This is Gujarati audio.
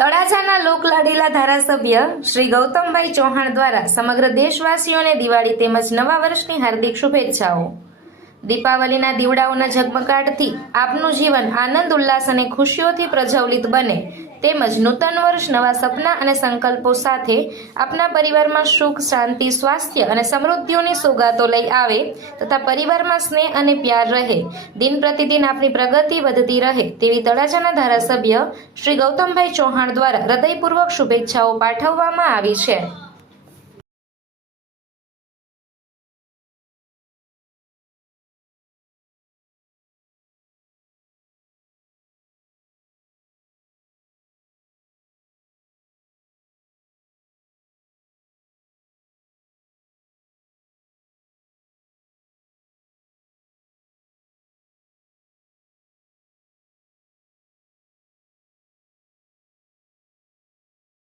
તળાજાના લોકલાડીલા ધારાસભ્ય શ્રી ગૌતમભાઈ ચૌહાણ દ્વારા સમગ્ર દેશવાસીઓને દિવાળી તેમજ નવા વર્ષની હાર્દિક શુભેચ્છાઓ. દીપાવલીના દીવડાઓના ઝગમગાટથી આપનું જીવન આનંદ, ઉલ્લાસ અને ખુશીઓથી પ્રજ્વલિત બને તેમજ નૂતન વર્ષ નવા સપના અને સંકલ્પો સાથે આપના પરિવારમાં સુખ, શાંતિ, સ્વાસ્થ્ય અને સમૃદ્ધિઓની સોગાતો લઈ આવે તથા પરિવારમાં સ્નેહ અને પ્યાર રહે. દિન પ્રતિદિન આપની પ્રગતિ વધતી રહે તેવી તળાજાના ધારાસભ્ય શ્રી ગૌતમભાઈ ચૌહાણ દ્વારા હૃદયપૂર્વક શુભેચ્છાઓ પાઠવવામાં આવી છે.